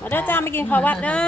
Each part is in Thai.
มาเด้อจ้ามากินข้าววัดเด้อ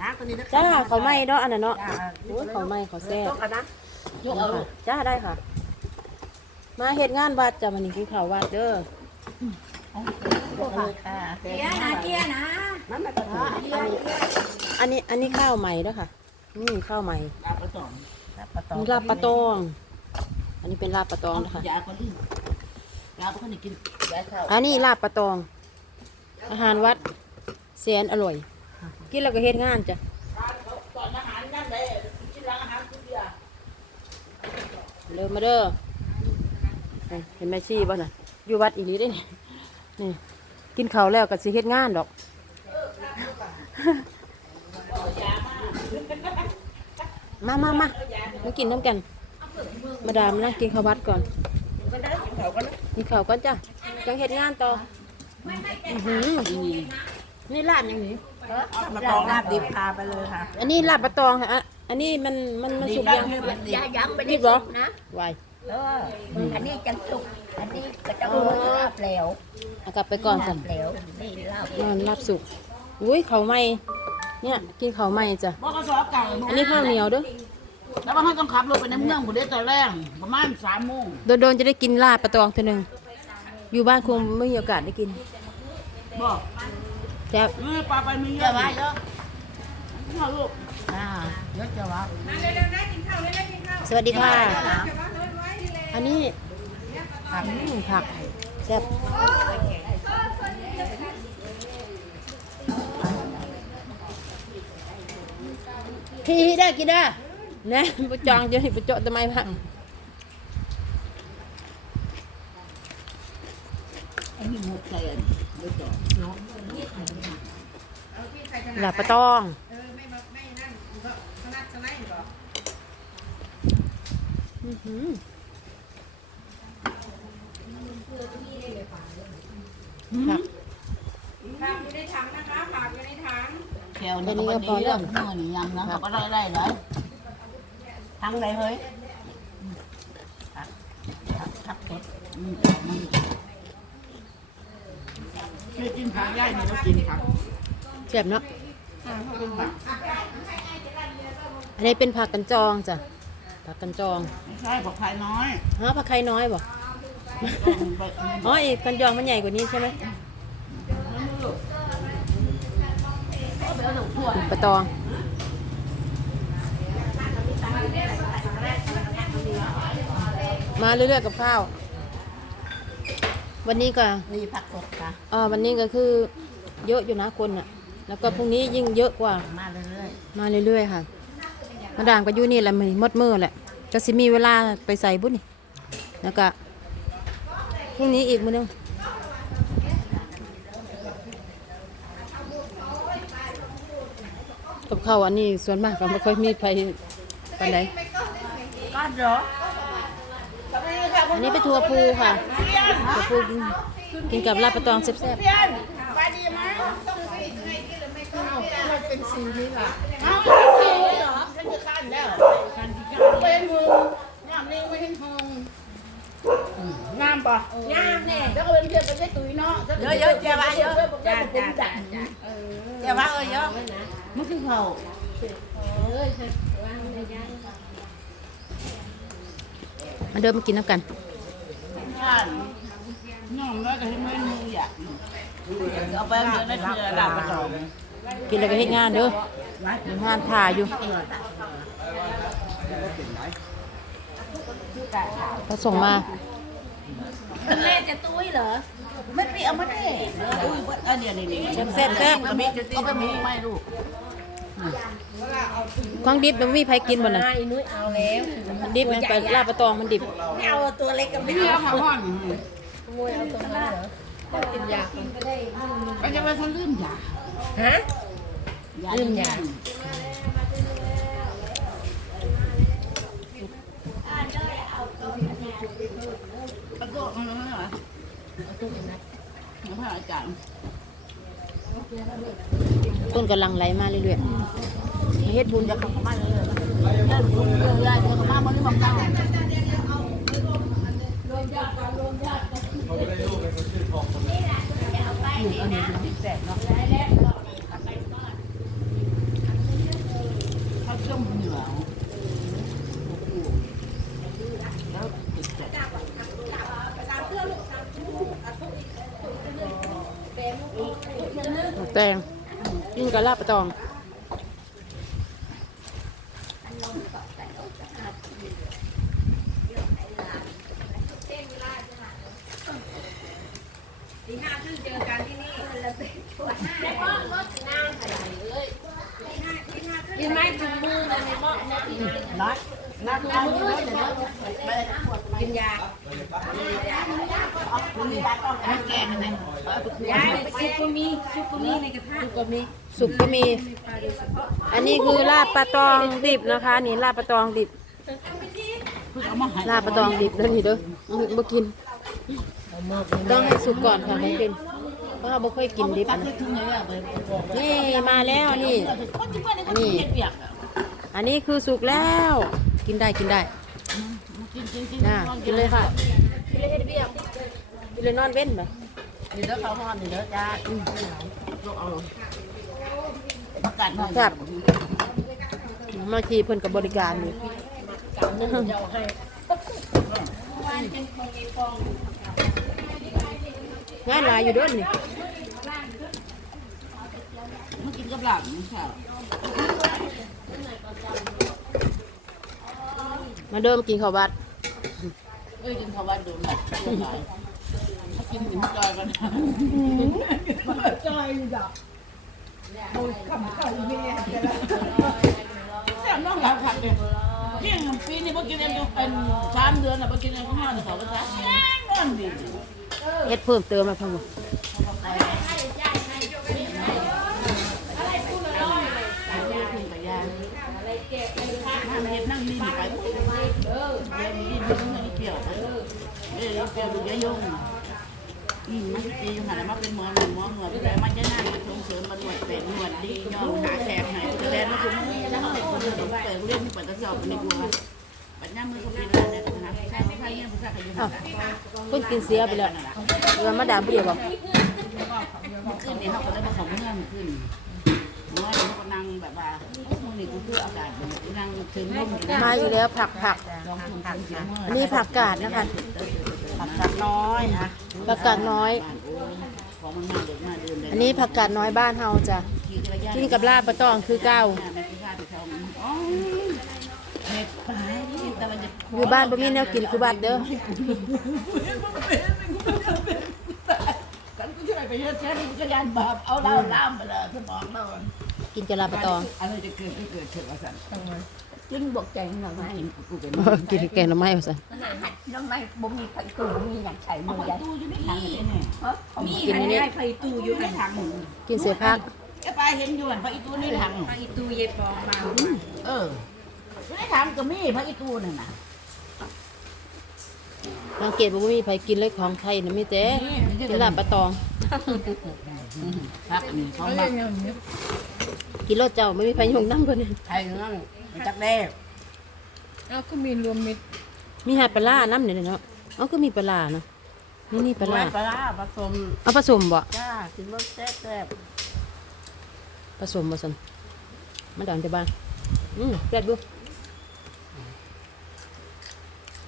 ล้างตัวนี้นะจ้าข้าวไหม้เนาะอันนั้นเนาะโอ้ยข้าวไหม้ข้าวแซ่บต้องเอานะยกเอาค่ะจ้าได้ค่ะ มาเฮ็ดงานวัดจ้ามันนี้กินข้าววัดเด้อเกียนะเกียนะมันไม่ต้องอันนี้อันนี้ข้าวใหม่เด้อค่ะนี่ข้าวใหม่ลาบปลาตองลาบปลาตองลาบปลาตอง อันนี้เป็นลาบปลาตองนะคะยาก็ลืมยาก็นี่กินยาข้าวอันนี้ลาบปลาตอง อาหารวัดแสนอร่อย กินแล้วก็เฮ็ดงานจ้ะตอนอาหารนั่นเลยกินหลังอาหารกินเบียร์เด้อมาเด้อเห็นแม่ชีบ่น่ะ อยู่วัดอีหลีได้นี่นี่ กินข้าวแล้วก็สิเฮ็ดงานดอกมามามามากินน้ำกัน มาดามนะกินข้าววัดก่อนกินข้าวกันนะกินข้าวก่อนจ้ะจังเฮ็ดงานต่อ นี่ลาบยังนี้มาตองลาบดิบพาไปเลยค่ะ อันนี้ลาบปลาตองค่ะอะอันนี้มันมันมันสุกยังยายังไม่รีได้บเหรอสุกนะไวเอออันนี้จังสุก อันนี้ก็จะลาบแล้วเอากลับไปก่อนสันลาบแล้วนี่ลาบนอนลาบสุกอุ้ยเขาวไหม่เนี่ยกินเขาวไหม่จ้ะบอกกระสอบเก่าอันนี้ข้าวเหนียวเด้อแล้วว่าเขาต้องขับรถไปในเมืองผมได้ตอนแรกประมาณสามโมงโดนๆจะได้กินลาบปลาตองเท่านึง อยู่บ้านคงไม่มีโอกาสได้กินบอกแซ่บเออปลาไปมีเยอะเยอะเอาลูกอ่าเยอะจะวะสวัสดีค่ะ อันนี้ผักอืมผักแซ่บพี่ได้กินได้นะปจองจะให้ปเจาะทำไมพัง ไอ้นี่หมด ใจอะไม่จอดเนาะหลับปลาตองอื้อหือผักแถวนี้ก็พอแล้วเมื่อนี่ยังนะเขาก็ได้ได้เลยทั้งไหนเฮ้ยทักทักเก็บอืมมัน คือกินผักย่ายนี่เรากินผักแซ่บเนาะเขาเป็นผักอันนี้เป็นผักกันจองจ้ะผักกันจองไม่ใช่ผักไทยน้อยฮะผักไข่น้อยบ่อ๋ออีกกันจองมันใหญ่กว่านี้ใช่ไหมปลาตองมาเรื่อยๆกับข้าว วันนี้ก็มีผักสดค่ะอ่าวันนี้ก็คือเยอะอยู่นะคนอะ แล้วก็พรุ่งนี้ยิ่งเยอะกว่า มาเรื่อยมาเรื่อยๆค่ะ มาดามก็อยู่นี่แหละมันหมดมือแหละจะสิมีเวลาไปใส่บุญนี่แล้วก็พรุ่งนี้อีกมื้อนึงกับข้าวอันนี้ส่วนมากก็ไม่ค่อยมีไปปานใดๆก็เหรออั นี้เป็นทัวพูค่ะทัวพูกินกินกับลาบปลาตองแซ่บเยนไปดีไหมต้องไปใครกินหรือไม่ก็เอาเราเป็นสีนี้ล่ะเอาเหรอฉันจะขั้นแล้วเป็นมืองามนี่ไม่เห็นหงงามปะงามแน่แล้วก็เป็นเพื่อนกับยาตุ๋ยเนาะเยอะเยอะเจ้าว่าเยอะจ้าจ้าจ้าเจ้าว่าเออเยอะมันคือเขามาเดินมากินน้ำกัน ขั้นน้องแล้วก็ให้ไม่มืออยากเอาไปเดินได้ทีละดาบกระดองกินแล้วก็เฮ็ดงานเด้อมีงานถ่ายอยู่เขาส่งมาแม่จะตุ้ยเหรอไม่ปีเอามาได้อุ้ยอันเดียวนี่นี่แซ่บๆแซ่บก็มีจะตีก็มีไม่ลูก ของดิบมันมีใครกินบ่น่ะอ้นุ้ยเอาแล้วมันดิบมันไปลาบปลาตองมันดิบไม่เอาตัวเล็กกับไม่เอาเอาข้าวห้อนขโมยเอาตัวหน้าเหรอกินยามันจะมาทะลืมยาฮะลืมยาเอาตัวมันนั่นเหรอเอาตัวนั้นเอาผ้าอาจารย์ ต้นกำลังไหลมาเรื่อยๆเฮ็ดบุญจะเขับมาเลยเลยเดินบุญเดินได้เดินมาบนนี้บอกเก้ามอันนี้คือแสบเนาะข้าวต้มเหนียวแล้วติดแสบแตง กินกับลาบปลาตองกินไม้ถุงมือในหม้อเนี่ยนักนักนักมือเลยเนาะ กินยาแกงนั่นเองยาซุปก็มีซุปก็มีในกระทะซุปก็มีสุกก็มี อันนี้คือลาบปลาตองดิบนะคะ นี่ลาบปลาตองดิบ ลาบปลาตองดิบแล้วนี่เด้อเอาถึงบ่กิน ต้องให้สุกก่อนค่ะไม่กินเพราะเราบ่เคยกินดิบนะนี่มาแล้วนี่ นี่เปียกอันนี้คือสุกแล้ว กินได้กินได้ กินกินกินนะกินเลยค่ะกินเลยนอนเว้นไปนี่เด้อข้าวทอดนี่เด้อจ้าอืมเอาประกาศหน่อยครับมาทีเพิ่นกับบริการอยู่งานหลายอยู่เด้วยนี่มากินกับหลังนี่ค่ะ มาเดิมกินข้าวบัดเอ้ยกินข้าวบ้านโดนแบบโดนหลายถ้ากินหนึ่งจอยกันจอยดับโอ้ยคำเข้าเมียแซ่บน้องหลายผักเลยกินปีนี้พอกินเองเป็นสามเดือนแล้วพอกินเองห้าเดือนเขาก็จะนอนดีเฮ็ดเพิ่มเติมมาพังบ่ถ้าเห็นนั่ งลิ้นไปเออเดี๋ยวลิ้นมันเสียวเออเดี๋ยวเปรี้ยวดูเยอะยงอืมมันดีอยู่หันมาเป็นหมอหนึ่งหมอหนวดแต่มันจะน่าส่งเสริมมันหนวดเป็นหนวดดียอมหาแสบหายจะแลนมาคุณแล้วเขาเป็นคนเดินไปเรียนที่ปัตตาสอบในบัวปัญญามือเขาเป็นอะไรนะใช่ใช่เนี่ยภาษายอยู่หันแหละเพิ่นกินเสียไปแล้วเดี๋ยวมาดาผู้เดียวบ่ขึ้นนี่เขาก็ได้มาของเงื่อนขึ้นเมื่อเขาก็นั่งแบบว่า นี่กูคืออากาศนั่งถึงลมอยู่มาอยู่แล้วผักผัก ลองทุนเสียงอันนี้ผักกาดนะคะ ผักกาดน้อยนะผักกาดน้อย ของมันมาเด็กมาเดินเลยอันนี้ผักกาดน้อยบ้านเฮาจ้ะขี่จักรยานกินกับลาบปลาตองคือเก้าแม่พิฆาตชมอ๋อเห็ดปลายนี่แต่มันจะอยู่บ้านบ่มีแนวกินคือบัดเด้อ กันก็ช่วยไปเยอะแค่นี้จักรยานบาปเอาเหล้าล่ามไปเลยสมองเรา กินกับลาบปลาตองอะไรจะเกิดก็เกิดเถอะว่าสันกินบกใจหน่อยไหมกินกูเป็นกินแกงหน่อไม้ว่าซั่นหัดน้ำไม้บ่มีไข่ตู้บ่มีอย่างใส่มือยันตู้อยู่ในถังเลยเนี่ยเฮ้ยมีอันนี้ไข่ตู้อยู่ในถังกินเสียผักไอ้ปลาเห็นอยู่พระอีตู้ในถังไข่ตู้เย็บปองมาเออในถังก็มีพระอีตู้นั่นน่ะสังเกตบ่มีไผกินเลยของไทยน่ะมีแต่กินลาบปลาตองพักนี่เขามา กินรสเจ้าไม่มีไผยุ่งนำเพิ่นไทยนั่งจักแด้เอาก็มีรวมมิตรมีหาดปลาร้าน้ำเนี่ยเนาะเอ้าก็มีปลาร้าเนาะนี่นี่ปลาร้าปลาผสมเอาผสมบ่จ้ากินรสแซ่บแซ่บผสมบ่ซั่นมันดังแต่บ้านอืมแซ่บดู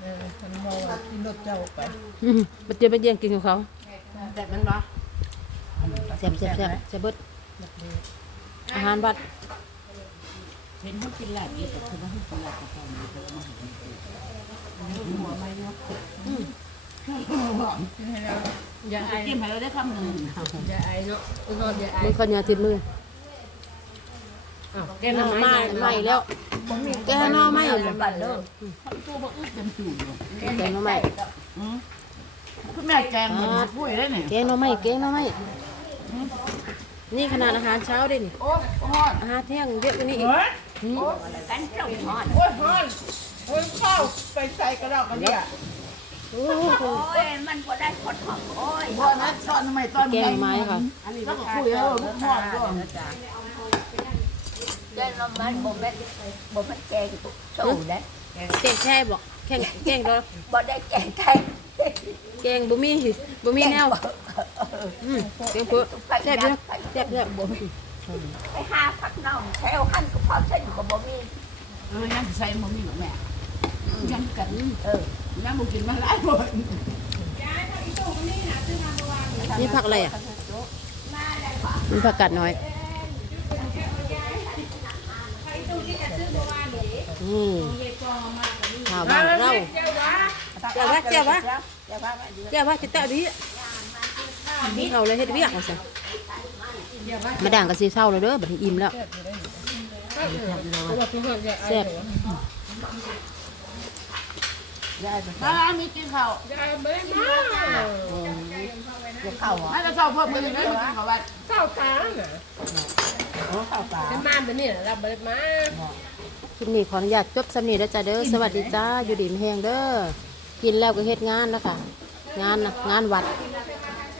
เนี่ยฉันมองว่าที่รถเจ้าไปอืมบ่เจอไปเยี่ยงกินของเขาแซ่บมันบ่แซ่บแซ่บแซ่บแซ่บเบิด อาหารวัดเห็นเขากินหลายยี่แต่คือว่าเขากินหลายกระเพราเนี่ยเขามาให้หัวไม่เนาะอย่าไอกินให้เราได้คำหนึ่งอย่าไอเนาะอุนอนอย่าไอมือคนยาติดมือแกหน่น้ำอไม้ไม้ใหม่แล้วแกน่อไม้บันเด้อตัวบ่อึดเป็นจู่แกงหน่อไม้คุณแม่แกงมันพูดได้เนี่ยแกงน่อไม้แกงน่อไม้ นี่ขนาดอาหารเช้าเด้นี่โอ้ฮอดอาหารเที่ยงเยอะกว่านี้อีกกันเจ้าหอนโอ้ยฮอนโอ้ยข้าวไปใส่กระดอกกันเนี่ยโอ้โหโอ้ยมันบ่ได้คนหอมโอ้ยพอนะช้อนทำไมตอนแกงหน่อไม้ค่ะแล้วก็คุยเออลูกฮอดด้วยเจ้าน้ำมันบ่แม่นบ่แม่นแกงโซ่ได้แกงแช่บอกแกงแกงรอบ่ได้แกงไทยแกงบ่มีบ่มีแนว อืมเสียงเพื่อแซ่บอยู่แซ่บแซ่บบ่ไปหาผักน่องแถวหันก็พอเส้นก็บ่มีเออยังใส่หมูมีหมูแม่ยังกันเออยังบุกินมาหลายหมดนี่ผักอะไรอะนี่ผักกาดน้อยอืมข้าวบ้านเราเจ้าวะเจ้าวะเดี๋ยวว่าว่าเจ้าวะจะตะดี เราเลยเฮ็ดเวียกว่าซั่นมาด่างก็สิเศร้าแล้วเด้อบัดนี้อิ่มแล้วแซ่บถ้ามีกินข้าวเดี๋ยวเข้าอะถ้าจะเศร้าเพิ่มมือเลยกินข้าววัดเจ้าตาน่ะเข้าตาเป็นมาเป็นนี่รับบริมาคลิปนี้ขออนุญาตจบสำนีแล้วจ้าเด้อสวัสดีจ้าอยู่ดีมีแฮงเด้อกินแล้วก็เฮ็ดงานแล้วค่ะ งานนะงานวัดเ